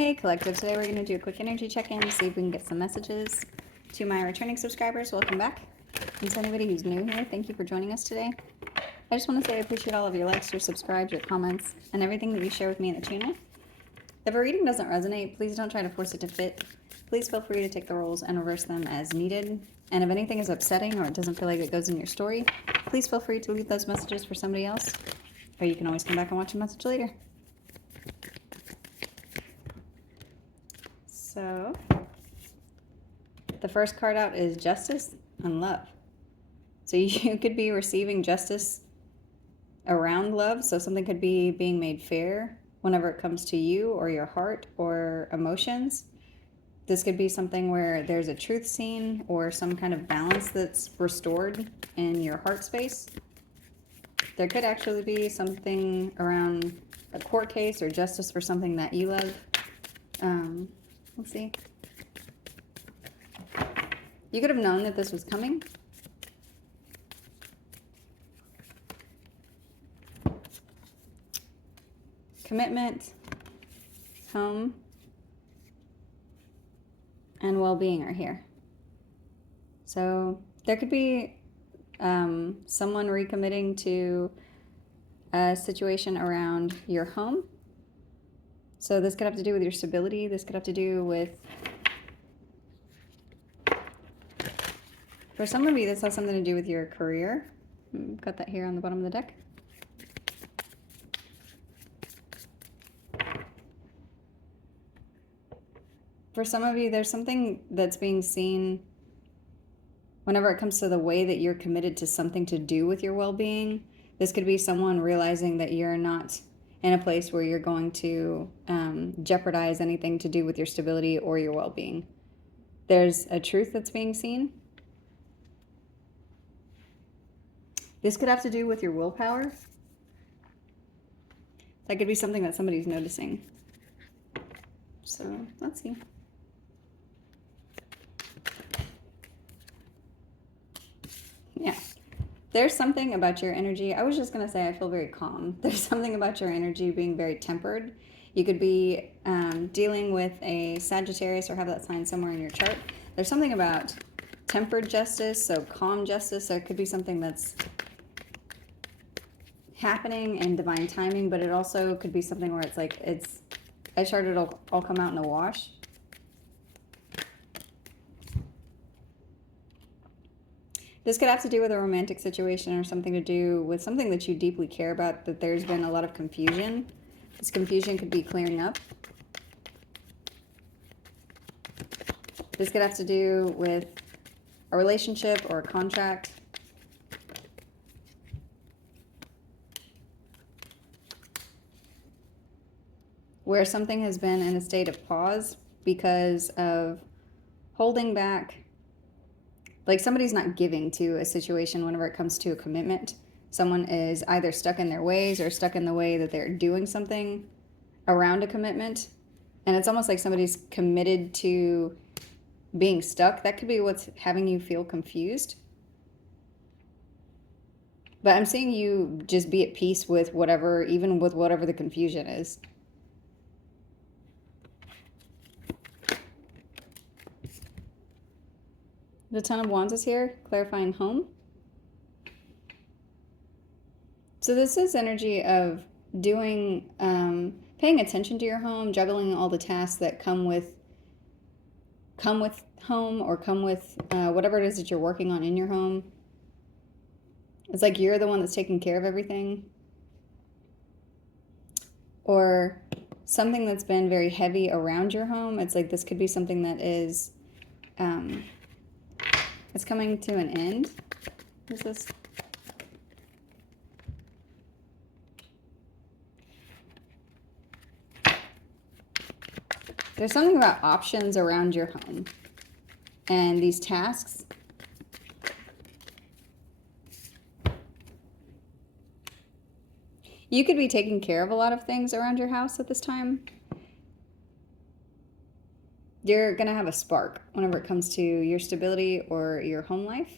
Hey Collective, today we're going to do a quick energy check-in to see if we can get some messages. To my returning subscribers, welcome back. And to anybody who's new here, thank you for joining us today. I just want to say I appreciate all of your likes, your subscribes, your comments, and everything that you share with me in the channel. If a reading doesn't resonate, please don't try to force it to fit. Please feel free to take the roles and reverse them as needed. And if anything is upsetting or it doesn't feel like it goes in your story, please feel free to leave those messages for somebody else. Or you can always come back and watch a message later. So, the first card out is Justice and Love. So you could be receiving justice around love. So something could be being made fair whenever it comes to you or your heart or emotions. This could be something where there's a truth seen or some kind of balance that's restored in your heart space. There could actually be something around a court case or justice for something that you love. Let's see. You could have known that this was coming. Commitment, home, and well-being are here. So there could be someone recommitting to a situation around your home. So this could have to do with your stability. This could have to do with, for some of you, this has something to do with your career. Got that here on the bottom of the deck. For some of you, there's something that's being seen whenever it comes to the way that you're committed to something to do with your well-being. This could be someone realizing that you're not in a place where you're going to jeopardize anything to do with your stability or your well-being. There's a truth that's being seen. This could have to do with your willpower. That could be something that somebody's noticing. So let's see. Yeah. There's something about your energy. I was just going to say I feel very calm. There's something about your energy being very tempered. You could be dealing with a Sagittarius or have that sign somewhere in your chart. There's something about tempered justice, so calm justice. So it could be something that's happening in divine timing, but it also could be something where it's like, I started it'll all come out in a wash. This could have to do with a romantic situation or something to do with something that you deeply care about, that there's been a lot of confusion. This confusion could be clearing up. This could have to do with a relationship or a contract. Where something has been in a state of pause because of holding back. Like somebody's not giving to a situation whenever it comes to a commitment. Someone is either stuck in their ways or stuck in the way that they're doing something around a commitment. And it's almost like somebody's committed to being stuck. That could be what's having you feel confused. But I'm seeing you just be at peace with whatever, even with whatever the confusion is. The Ten of Wands is here, clarifying home. So this is energy of doing, paying attention to your home, juggling all the tasks that come with home or come with whatever it is that you're working on in your home. It's like you're the one that's taking care of everything. Or something that's been very heavy around your home. It's like this could be something that is... it's coming to an end. What's this? There's something about options around your home and these tasks. You could be taking care of a lot of things around your house at this time. You're going to have a spark whenever it comes to your stability or your home life.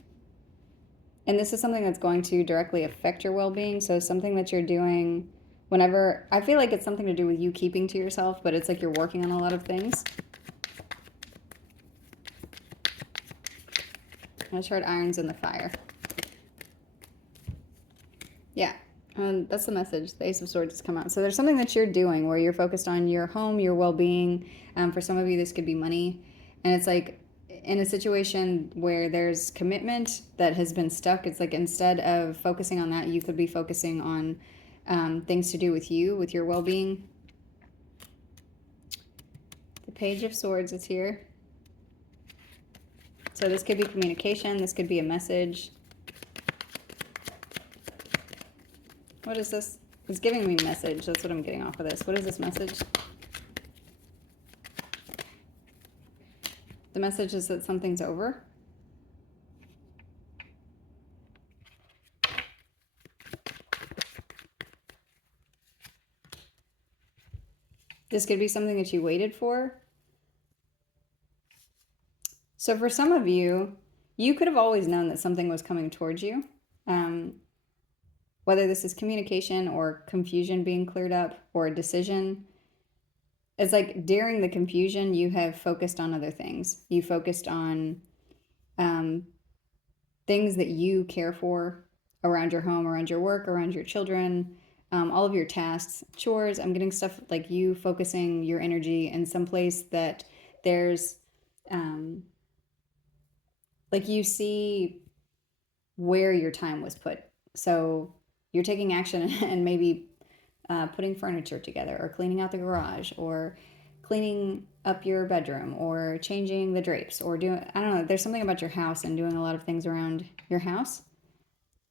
And this is something that's going to directly affect your well-being. So something that you're doing Whenever, I feel like it's something to do with you keeping to yourself, but it's like you're working on a lot of things. I just heard irons in the fire. Yeah, that's the message. The Ace of Swords has come out. So there's something that you're doing where you're focused on your home, your well-being. For some of you, this could be money. And it's like in a situation where there's commitment that has been stuck, it's like instead of focusing on that, you could be focusing on things to do with you, with your well-being. The Page of Swords is here. So this could be communication. This could be a message. What is this? It's giving me message. That's what I'm getting off of this. What is this message? The message is that something's over. This could be something that you waited for. So for some of you, you could have always known that something was coming towards you. Whether this is communication or confusion being cleared up or a decision. It's like during the confusion, you have focused on other things. You focused on things that you care for around your home, around your work, around your children, all of your tasks, chores. I'm getting stuff like you focusing your energy in some place that there's like you see where your time was put. So you're taking action and maybe putting furniture together or cleaning out the garage or cleaning up your bedroom or changing the drapes or doing, I don't know, there's something about your house and doing a lot of things around your house.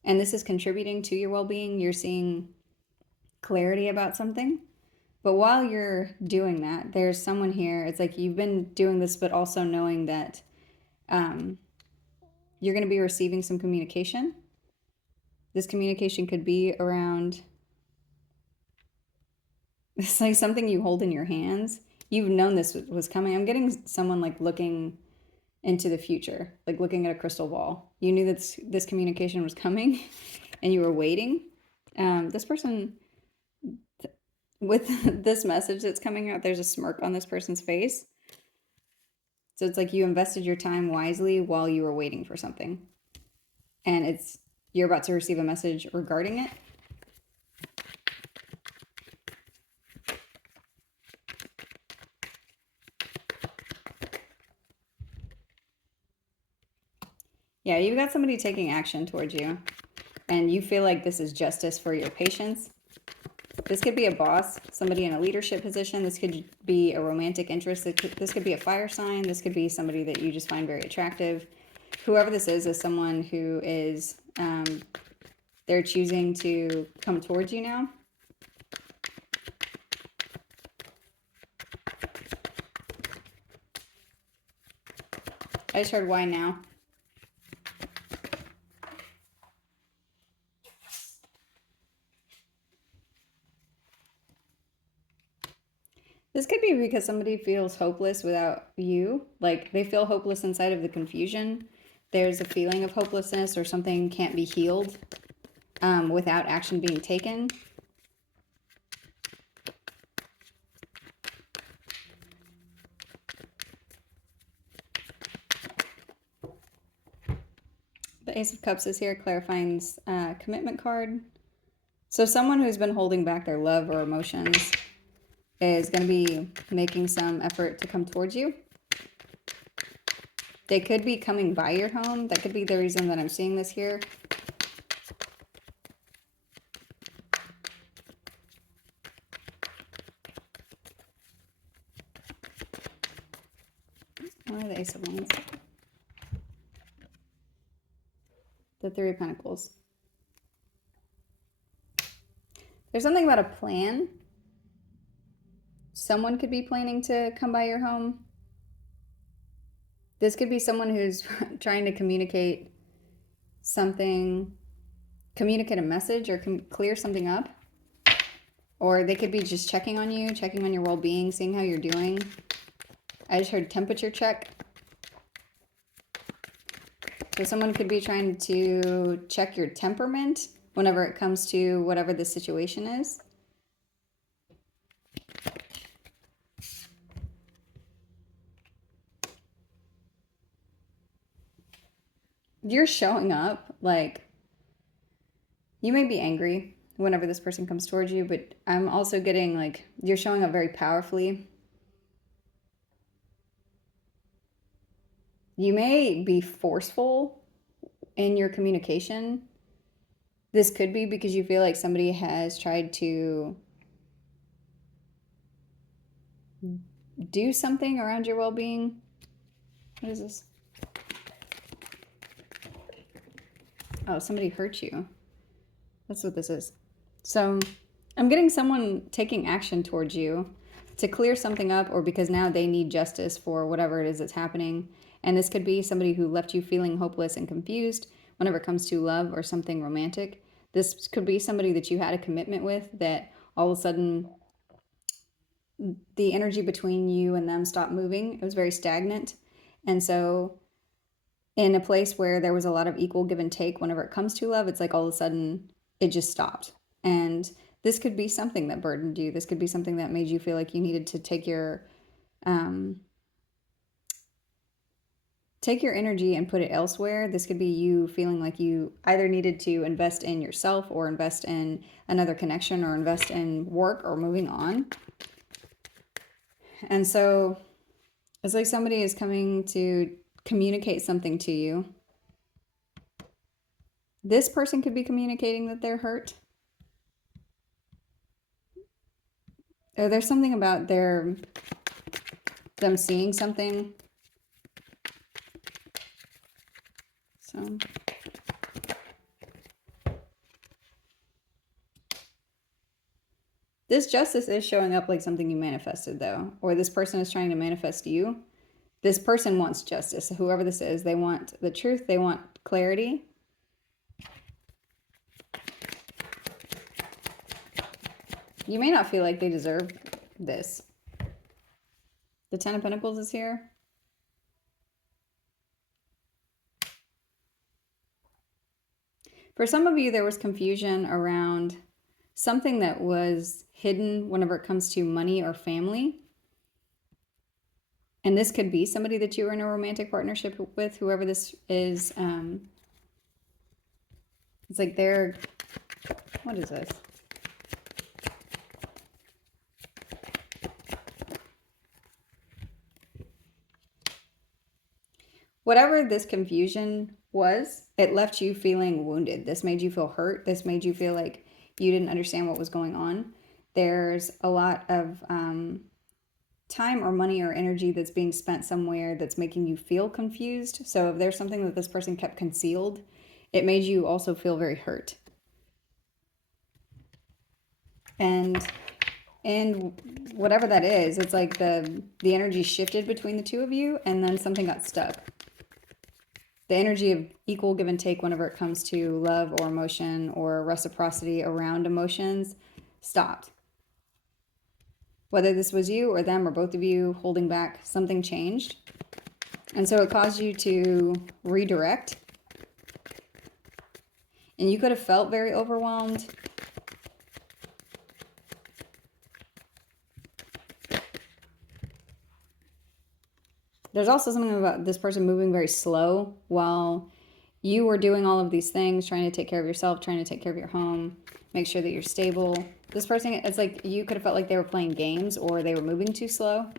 And this is contributing to your well-being. You're seeing clarity about something. But while you're doing that, there's someone here. It's like you've been doing this, but also knowing that you're going to be receiving some communication. This communication could be around, it's like something you hold in your hands. You've known this was coming. I'm getting someone like looking into the future, like looking at a crystal ball. You knew that this communication was coming and you were waiting. This person, with this message that's coming out, there's a smirk on this person's face. So it's like you invested your time wisely while you were waiting for something. And you're about to receive a message regarding it. Yeah, you've got somebody taking action towards you. And you feel like this is justice for your patience. This could be a boss, somebody in a leadership position. This could be a romantic interest. This could be a fire sign. This could be somebody that you just find very attractive. Whoever this is someone who is, they're choosing to come towards you now. I just heard why now. This could be because somebody feels hopeless without you. Like they feel hopeless inside of the confusion. There's a feeling of hopelessness or something can't be healed without action being taken. The Ace of Cups is here, clarifying commitment card. So someone who's been holding back their love or emotions is going to be making some effort to come towards you. They could be coming by your home. That could be the reason that I'm seeing this here. What are the Ace of Wands? The Three of Pentacles. There's something about a plan. Someone could be planning to come by your home. This could be someone who's trying to communicate something, communicate a message or clear something up. Or they could be just checking on you, checking on your well-being, seeing how you're doing. I just heard temperature check. So someone could be trying to check your temperament whenever it comes to whatever the situation is. You're showing up like you may be angry whenever this person comes towards you, but I'm also getting like you're showing up very powerfully. You may be forceful in your communication. This could be because you feel like somebody has tried to do something around your well being. What is this? Oh, somebody hurt you. That's what this is. So I'm getting someone taking action towards you to clear something up, or because now they need justice for whatever it is that's happening. And this could be somebody who left you feeling hopeless and confused whenever it comes to love or something romantic. This could be somebody that you had a commitment with that all of a sudden the energy between you and them stopped moving. It was very stagnant. And so, in a place where there was a lot of equal give and take, whenever it comes to love, it's like all of a sudden it just stopped. And this could be something that burdened you. This could be something that made you feel like you needed to um, take your energy and put it elsewhere. This could be you feeling like you either needed to invest in yourself or invest in another connection or invest in work or moving on. And so it's like somebody is coming to communicate something to you. This person could be communicating that they're hurt. Or there's something about them seeing something. So this justice is showing up like something you manifested though, or this person is trying to manifest you. This person wants justice. So whoever this is, they want the truth, they want clarity. You may not feel like they deserve this. The Ten of Pentacles is here. For some of you, there was confusion around something that was hidden whenever it comes to money or family. And this could be somebody that you were in a romantic partnership with, whoever this is. It's like they're, what is this? Whatever this confusion was, it left you feeling wounded. This made you feel hurt. This made you feel like you didn't understand what was going on. There's a lot of time or money or energy that's being spent somewhere that's making you feel confused. So if there's something that this person kept concealed, it made you also feel very hurt. And whatever that is, it's like the energy shifted between the two of you, and then something got stuck. The energy of equal give and take whenever it comes to love or emotion or reciprocity around emotions stopped. Whether this was you or them or both of you holding back, something changed. And so it caused you to redirect. And you could have felt very overwhelmed. There's also something about this person moving very slow while you were doing all of these things, trying to take care of yourself, trying to take care of your home, make sure that you're stable. This person, it's like you could have felt like they were playing games or they were moving too slow.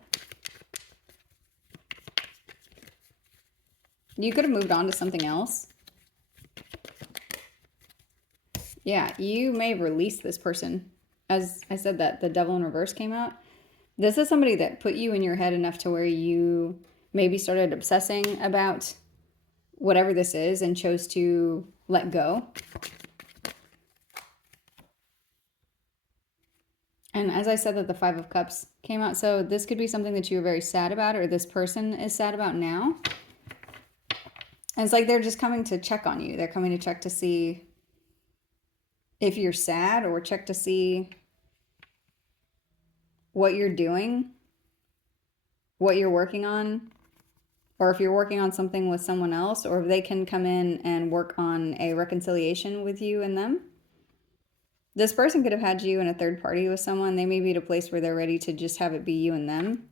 You could have moved on to something else. Yeah, you may have released this person. As I said that the Devil in Reverse came out. This is somebody that put you in your head enough to where you maybe started obsessing about whatever this is and chose to let go. And as I said that the Five of Cups came out, so this could be something that you were very sad about, or this person is sad about now. And it's like they're just coming to check on you. They're coming to check to see if you're sad, or check to see what you're doing, what you're working on, or if you're working on something with someone else, or if they can come in and work on a reconciliation with you and them. This person could have had you in a third party with someone. They may be at a place where they're ready to just have it be you and them.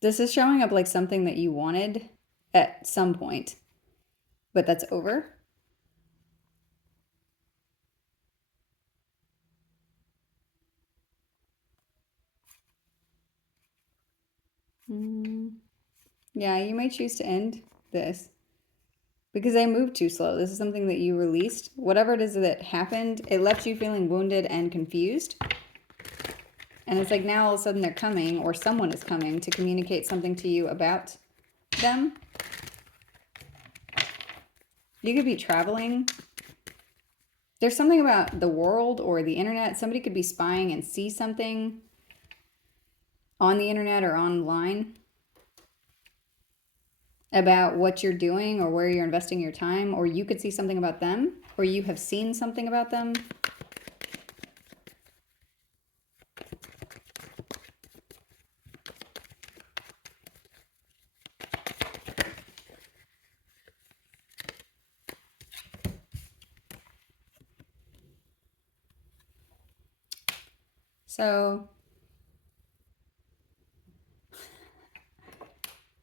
This is showing up like something that you wanted at some point, but that's over. Mm, yeah, you may choose to end this because they moved too slow. This is something that you released. Whatever it is that happened, it left you feeling wounded and confused. And it's like now all of a sudden they're coming, or someone is coming to communicate something to you about them. You could be traveling. There's something about the world or the internet. Somebody could be spying and see something on the internet or online about what you're doing or where you're investing your time, or you could see something about them, or you have seen something about them. So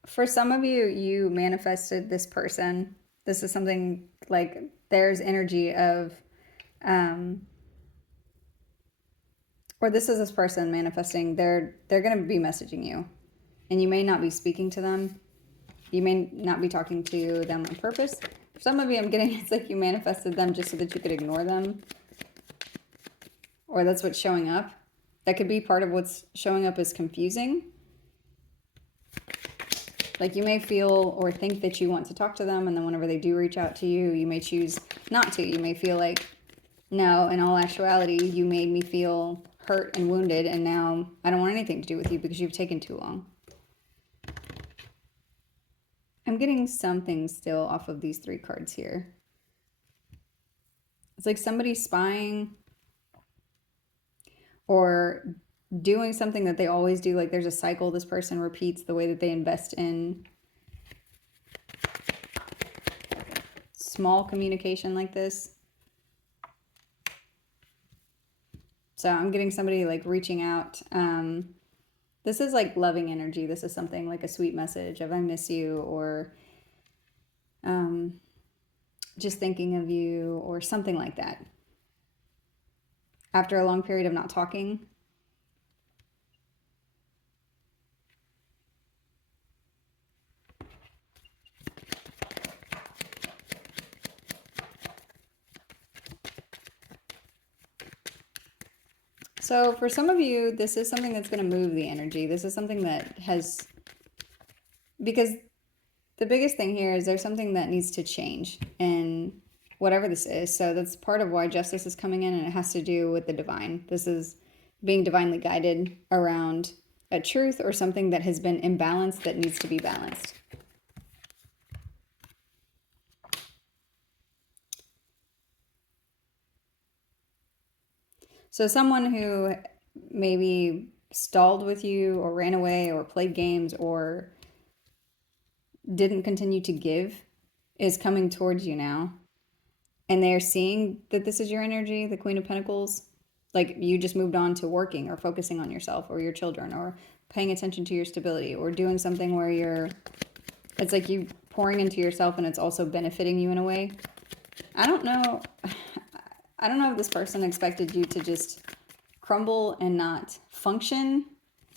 for some of you, you manifested this person. This is something like there's energy of, um, or this is this person manifesting. They're going to be messaging you, and you may not be speaking to them. You may not be talking to them on purpose. For some of you, I'm getting it's like you manifested them just so that you could ignore them, or that's what's showing up. That could be part of what's showing up as confusing. Like you may feel or think that you want to talk to them, and then whenever they do reach out to you, you may choose not to. You may feel like, no, in all actuality, you made me feel hurt and wounded, and now I don't want anything to do with you because you've taken too long. I'm getting something still off of these 3 cards here. It's like somebody spying or doing something that they always do. Like there's a cycle this person repeats, the way that they invest in small communication like this. So I'm getting somebody like reaching out. This is like loving energy. This is something like a sweet message of I miss you, or just thinking of you, or something like that. After a long period of not talking. So for some of you, this is something that's going to move the energy. This is something that has, because the biggest thing here is there's something that needs to change in whatever this is. So that's part of why justice is coming in, and it has to do with the divine. This is being divinely guided around a truth or something that has been imbalanced that needs to be balanced. So someone who maybe stalled with you or ran away or played games or didn't continue to give is coming towards you now. And they're seeing that this is your energy, the Queen of Pentacles. Like you just moved on to working or focusing on yourself or your children or paying attention to your stability or doing something where it's like you pouring into yourself and it's also benefiting you in a way. I don't know. I don't know if this person expected you to just crumble and not function,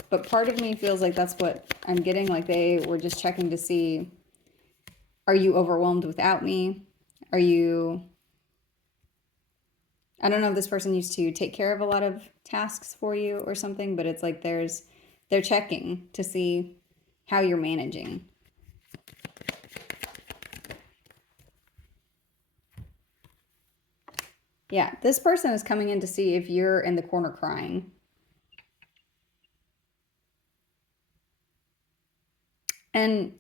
but part of me feels like that's what I'm getting. Like they were just checking to see, are you overwhelmed without me? Are you, I don't know if this person used to take care of a lot of tasks for you or something, but it's like they're checking to see how you're managing. Yeah, this person is coming in to see if you're in the corner crying. And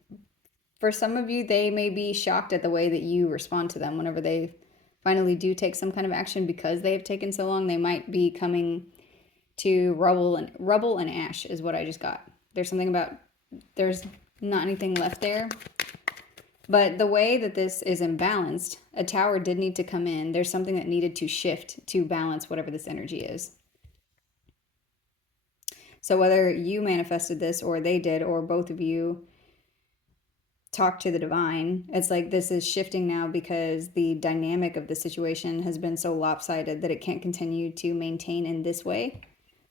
for some of you, they may be shocked at the way that you respond to them whenever they finally do take some kind of action because they have taken so long. They might be coming to rubble and ash is what I just got. There's something about there's not anything left there. But the way that this is imbalanced, a tower did need to come in. There's something that needed to shift to balance whatever this energy is. So whether you manifested this or they did, or both of you talk to the divine, it's like this is shifting now because the dynamic of the situation has been so lopsided that it can't continue to maintain in this way.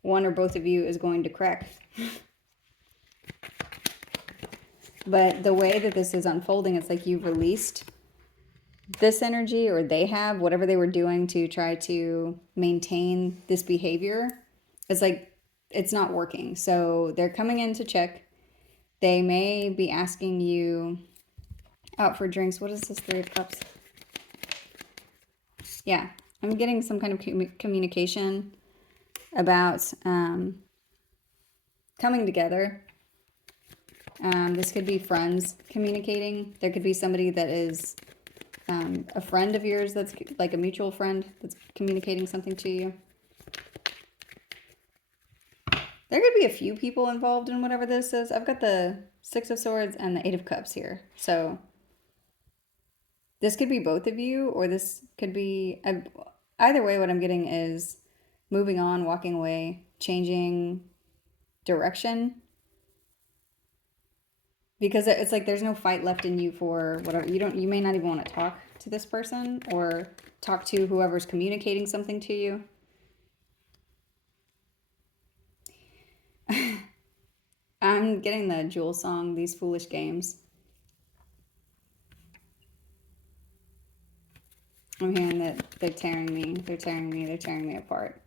One or both of you is going to crack. But the way that this is unfolding, it's like you've released this energy, or they have, whatever they were doing to try to maintain this behavior. It's like it's not working. So they're coming in to check. They may be asking you out for drinks. What is this, 3 of Cups? Yeah, I'm getting some kind of communication about coming together. This could be friends communicating. There could be somebody that is a friend of yours that's like a mutual friend that's communicating something to you. There could be a few people involved in whatever this is. I've got the 6 of Swords and the 8 of Cups here. So this could be both of you, or this could be... either way, what I'm getting is moving on, walking away, changing direction. Because it's like there's no fight left in you for whatever. You may not even want to talk to this person or talk to whoever's communicating something to you. I'm getting the Jewel song, These Foolish Games. I'm hearing that they're tearing me. They're tearing me. They're tearing me apart.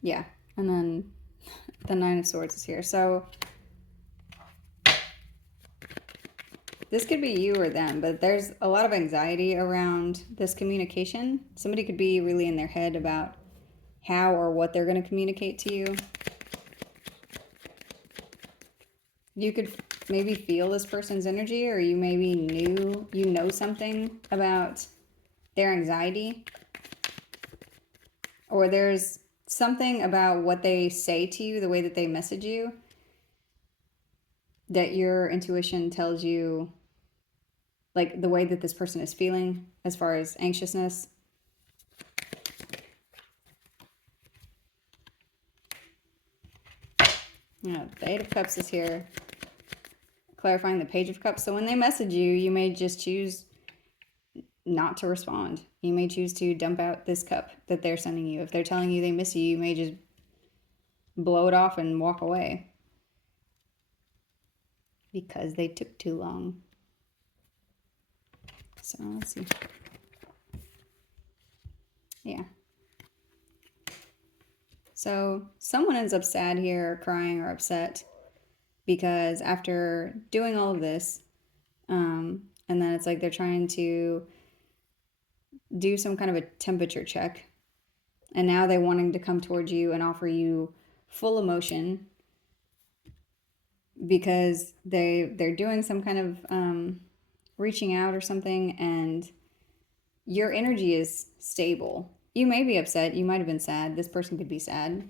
Yeah. And then the 9 of Swords is here. So this could be you or them, but there's a lot of anxiety around this communication. Somebody could be really in their head about how or what they're going to communicate to you. You could maybe feel this person's energy, or you maybe know something about their anxiety. Or there's something about what they say to you, the way that they message you, that your intuition tells you, like the way that this person is feeling as far as anxiousness. Yeah, the 8 of Cups is here, clarifying the Page of Cups. So when they message you, you may just choose not to respond. You may choose to dump out this cup that they're sending you. If they're telling you they miss you, you may just blow it off and walk away because they took too long. So let's see. Yeah. So someone ends up sad here, or crying, or upset because after doing all of this, and then it's like they're trying to do some kind of a temperature check, and now they're wanting to come towards you and offer you full emotion because they're doing some kind of reaching out or something, and your energy is stable. You may be upset. You might have been sad. This person could be sad.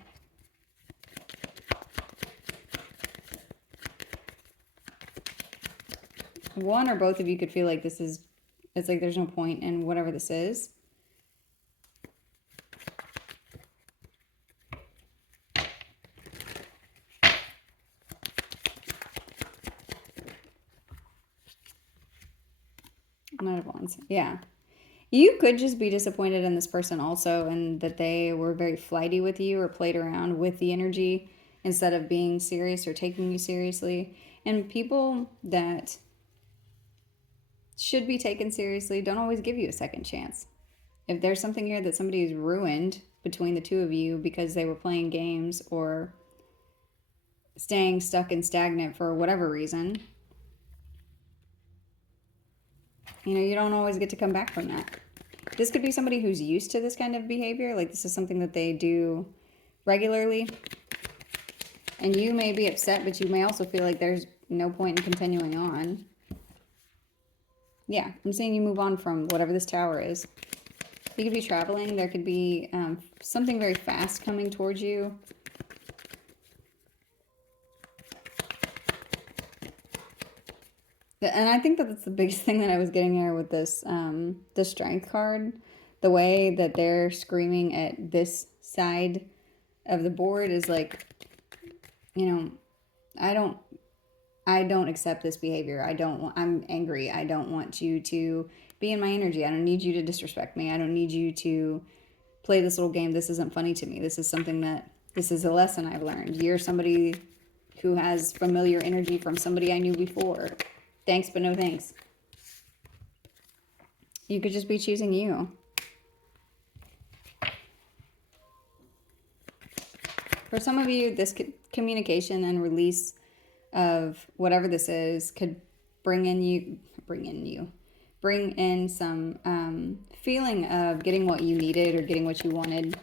One or both of you could feel like it's like there's no point in whatever this is. Knight of Wands. Yeah. You could just be disappointed in this person also, and that they were very flighty with you or played around with the energy instead of being serious or taking you seriously. And people that should be taken seriously don't always give you a second chance. If there's something here that somebody's ruined between the two of you because they were playing games or staying stuck and stagnant for whatever reason, you don't always get to come back from that. This could be somebody who's used to this kind of behavior. Like this is something that they do regularly. And you may be upset, but you may also feel like there's no point in continuing on. Yeah, I'm saying you move on from whatever this Tower is. You could be traveling. There could be something very fast coming towards you. And I think that that's the biggest thing that I was getting here with this, the Strength card. The way that they're screaming at this side of the board is like, you know, I don't accept this behavior. I'm angry. I don't want you to be in my energy. I don't need you to disrespect me. I don't need you to play this little game. This isn't funny to me. This is a lesson I've learned. You're somebody who has familiar energy from somebody I knew before. Thanks, but no thanks. You could just be choosing you. For some of you, this communication and release of whatever this is could bring in some feeling of getting what you needed or getting what you wanted.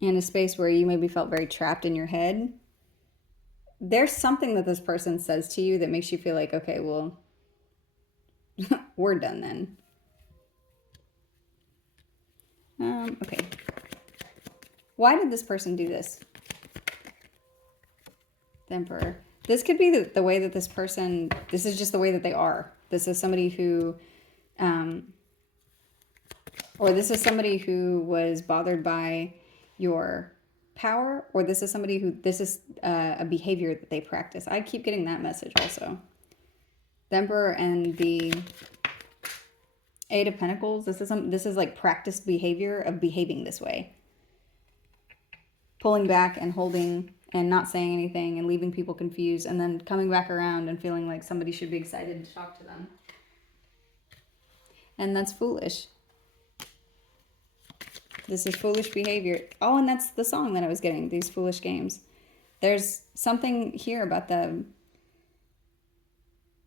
In a space where you maybe felt very trapped in your head. There's something that this person says to you that makes you feel like, okay, well, we're done then. Okay. Why did this person do this? The Emperor. This could be the way that this person, this is just the way that they are. This is somebody who, or this is somebody who was bothered by your power, or this is somebody who, this is a behavior that they practice. I keep getting that message also. The Emperor and the Eight of Pentacles, this is like practiced behavior of behaving this way. Pulling back and holding and not saying anything and leaving people confused, and then coming back around and feeling like somebody should be excited to talk to them. And that's foolish. This is foolish behavior. Oh, and that's the song that I was getting, these foolish games. There's something here about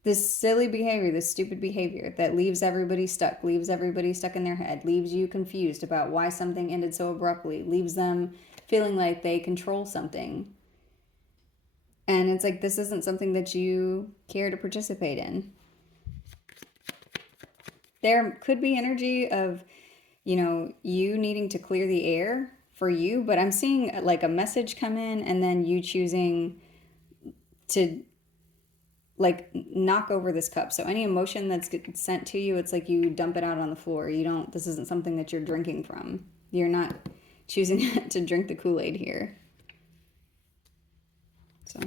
this silly behavior, this stupid behavior that leaves everybody stuck in their head, leaves you confused about why something ended so abruptly, leaves them feeling like they control something. And it's like, this isn't something that you care to participate in. There could be energy of, you know, you needing to clear the air for you, but I'm seeing like a message come in and then you choosing to like knock over this cup. So any emotion that's sent to you, it's like you dump it out on the floor. This isn't something that you're drinking from. You're not choosing to drink the Kool-Aid here. So,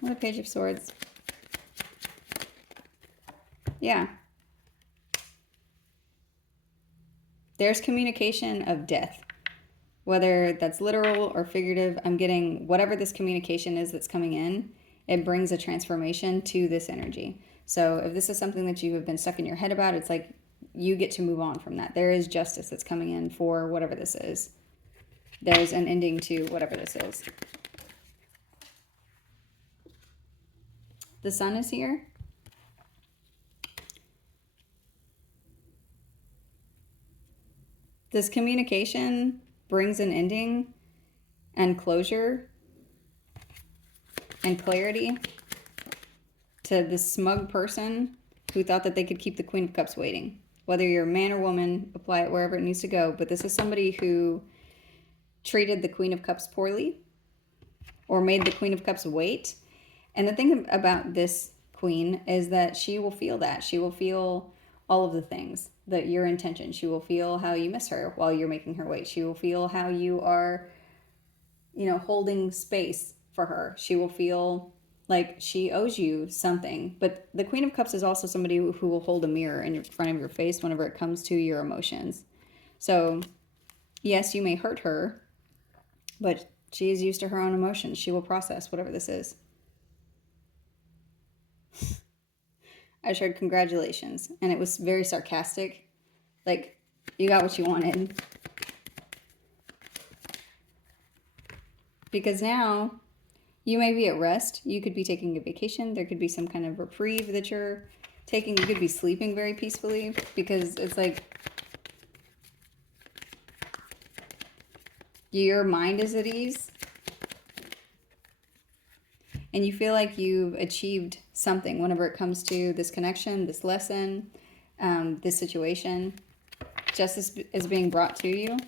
what a Page of Swords. Yeah. There's communication of death. Whether that's literal or figurative, I'm getting whatever this communication is that's coming in, it brings a transformation to this energy. So if this is something that you have been stuck in your head about, it's like you get to move on from that. There is justice that's coming in for whatever this is. There's an ending to whatever this is. The Sun is here. This communication brings an ending and closure and clarity to this smug person who thought that they could keep the Queen of Cups waiting. Whether you're a man or woman, apply it wherever it needs to go. But this is somebody who treated the Queen of Cups poorly or made the Queen of Cups wait. And the thing about this Queen is that she will feel that. She will feel all of the things, that your intention. She will feel how you miss her while you're making her wait. She will feel how you are, you know, holding space for her. She will feel like she owes you something. But the Queen of Cups is also somebody who will hold a mirror in front of your face whenever it comes to your emotions. So, yes, you may hurt her, but she is used to her own emotions. She will process whatever this is. I shared congratulations, and it was very sarcastic. Like, you got what you wanted. Because now you may be at rest. You could be taking a vacation. There could be some kind of reprieve that you're taking. You could be sleeping very peacefully, because it's like your mind is at ease. And you feel like you've achieved something whenever it comes to this connection, this lesson, this situation. Justice is being brought to you.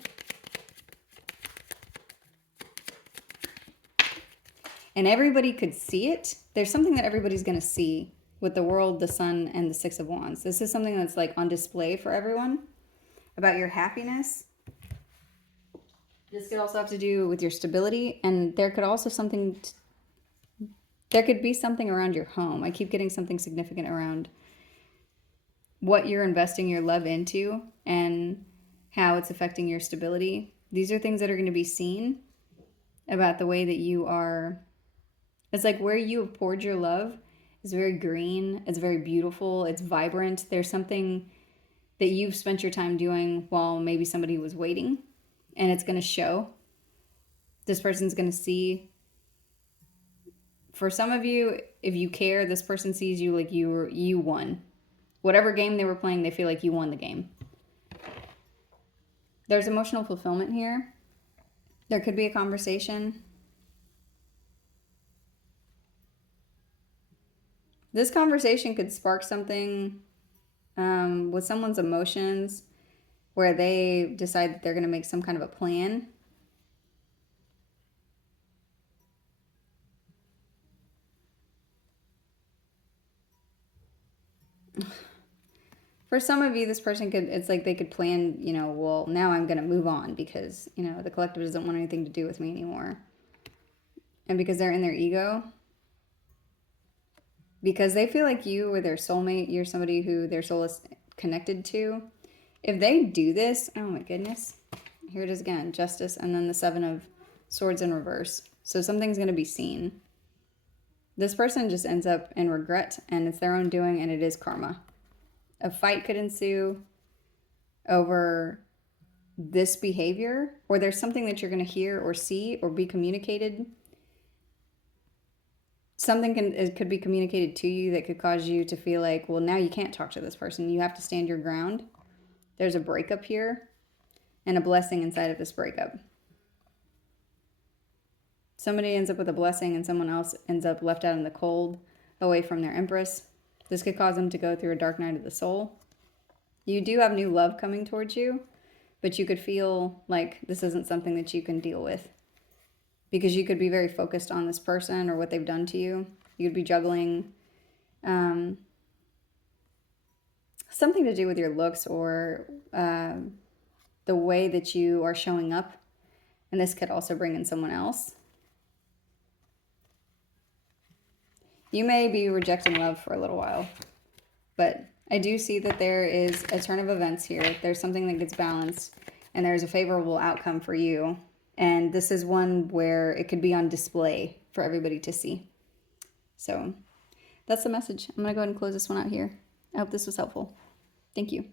And everybody could see it. There's something that everybody's going to see with the World, the Sun, and the Six of Wands. This is something that's like on display for everyone about your happiness. This could also have to do with your stability, and there could also there could be something around your home. I keep getting something significant around what you're investing your love into and how it's affecting your stability. These are things that are going to be seen about the way that you are. It's like where you have poured your love is very green, it's very beautiful, it's vibrant. There's something that you've spent your time doing while maybe somebody was waiting, and it's going to show. This person's going to see. For some of you, if you care, this person sees you like you won. Whatever game they were playing, they feel like you won the game. There's emotional fulfillment here. There could be a conversation. This conversation could spark something with someone's emotions where they decide that they're going to make some kind of a plan. For some of you, this person could, it's like they could plan, well, now I'm going to move on because, the collective doesn't want anything to do with me anymore. And because they're in their ego, because they feel like you or their soulmate, you're somebody who their soul is connected to. If they do this, oh my goodness, here it is again, Justice, and then the Seven of Swords in reverse. So something's going to be seen. This person just ends up in regret, and it's their own doing, and it is karma. A fight could ensue over this behavior, or there's something that you're going to hear or see or be communicated. It could be communicated to you that could cause you to feel like, well, now you can't talk to this person. You have to stand your ground. There's a breakup here and a blessing inside of this breakup. Somebody ends up with a blessing and someone else ends up left out in the cold, away from their empress. This could cause them to go through a dark night of the soul. You do have new love coming towards you, but you could feel like this isn't something that you can deal with because you could be very focused on this person or what they've done to you. You'd be juggling something to do with your looks or the way that you are showing up. And this could also bring in someone else. You may be rejecting love for a little while, but I do see that there is a turn of events here. There's something that gets balanced, and there's a favorable outcome for you. And this is one where it could be on display for everybody to see. So that's the message. I'm going to go ahead and close this one out here. I hope this was helpful. Thank you.